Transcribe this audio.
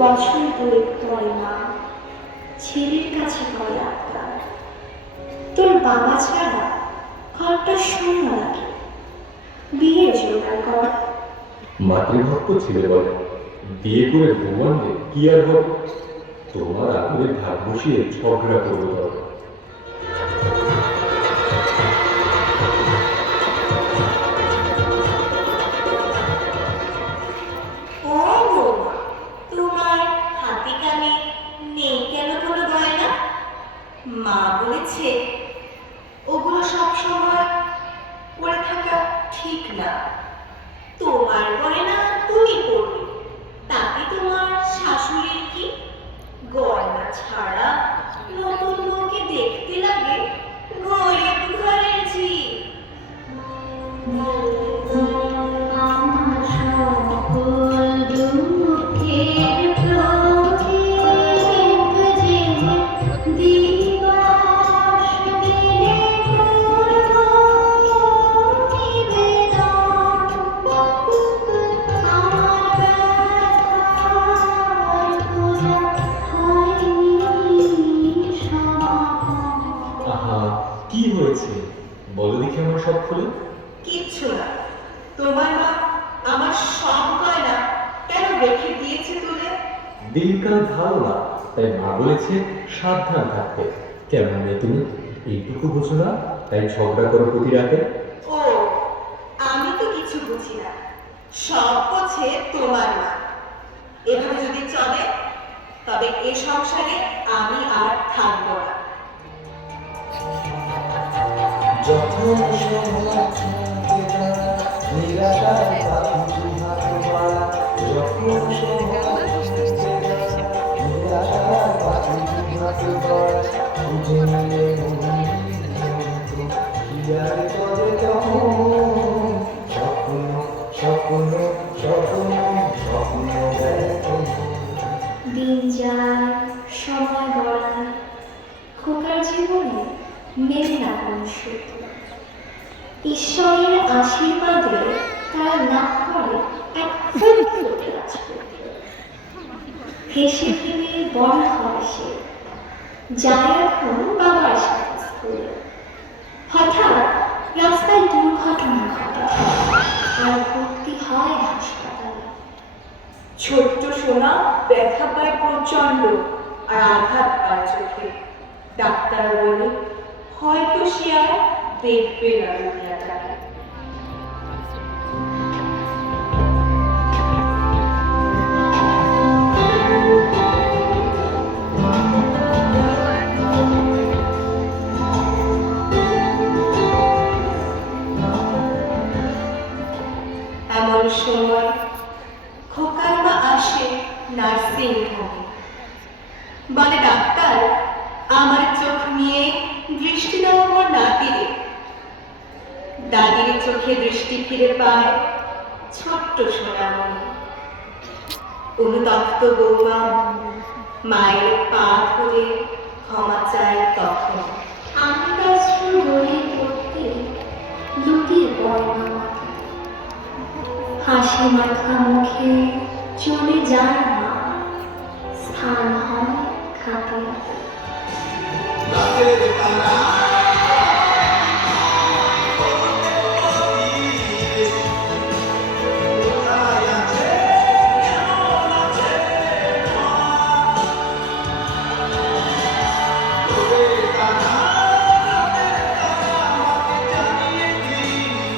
বছর দুয়েক পরে মা ছেলের কাছে বলে আবদার, তোর বাবা ছাড়া ঘরটা শূন্য লাগে, বিয়ে জোগাড় কর। মাতৃভক্ত ছেলে বলে, বিয়ে করে ভগবানকে কি আর হবে, তোমার আগুনের ভাগ বসিয়ে ঝগড়া করবো দরকার। তোমার হাতে কানে নেই কেন কোনো গয়না? মা বলেছে ওগুলো সব সময় পরে থাকা ঠিক না। তোমার গয়না তুমি পরবে, তাতে তোমার শাশুড়ির কি? গয়না ছাড়া নতুন বউকে দেখতে লাগে গরিব ঘরের ঝি। কি হয়েছে বলো দেখি আমার সব খুলে। কিচ্ছু না, তোমার মা আমার সব গয়না কেন রেখে দিয়েছে তুলে? দিনকাল ভালো না, তাই মা বলেছে সাবধান থাকতে। কেমন মেয়ে তুমি, এইটুকু বুঝো না, তাই ঝগড়া করো প্রতি রাতে। ও, আমি তো কিছু বুঝি না, সব বোঝে তোমার মা। এভাবে যদি চলে তবে এ সংসারে আমি আর থাকবো না। যখন সময় চুমকে যারা নিরাকার পাখি হাতে মারা, যখন সময় চুমকে যারা নিরাকার পাখি হাতে মারা, খুঁজে নিয়ে কি আর করে যখন স্বপ্ন স্বপ্ন স্বপ্ন স্বপ্ন দেখো। দিন যায়, সময় গড়ায়, খোকার জীবনে মেলে না কোন সুখ। ঈশ্বরের আশীর্বাদে তারা লাভ করে এক ফুটফুটে রাজপুত্র। হেসে খেলে বড় হয় সে, যায় এখন বাবার সাথে স্কুলে। হঠাৎ রাস্তায় দুর্ঘটনা ঘটে আর ভর্তি হয় হাসপাতালে। ছোট্ট সোনা ব্যথা পায় প্রচন্ড আর আঘাত পায় চোখে। ডাক্তার বলে হয়তো সে আর দেখবে না দুনিয়াটাকে। এমন সময় খোকার মা আসে নার্সিং হোমে। বলে ডাক্তার, আমার চোখ নিয়ে দৃষ্টি দাও আমার নাতিরে। দাদির চোখে দৃষ্টি ফিরে পায় ছোট্ট সোনামণি। অনুতপ্ত বৌমা মায়ের পা ধরে ক্ষমা চায় তখন। আমি কাজ গড়িয়ে পড়তে লুটিয়ে পড়ে না মাথা, হাসি মাখা মুখে চলে যায়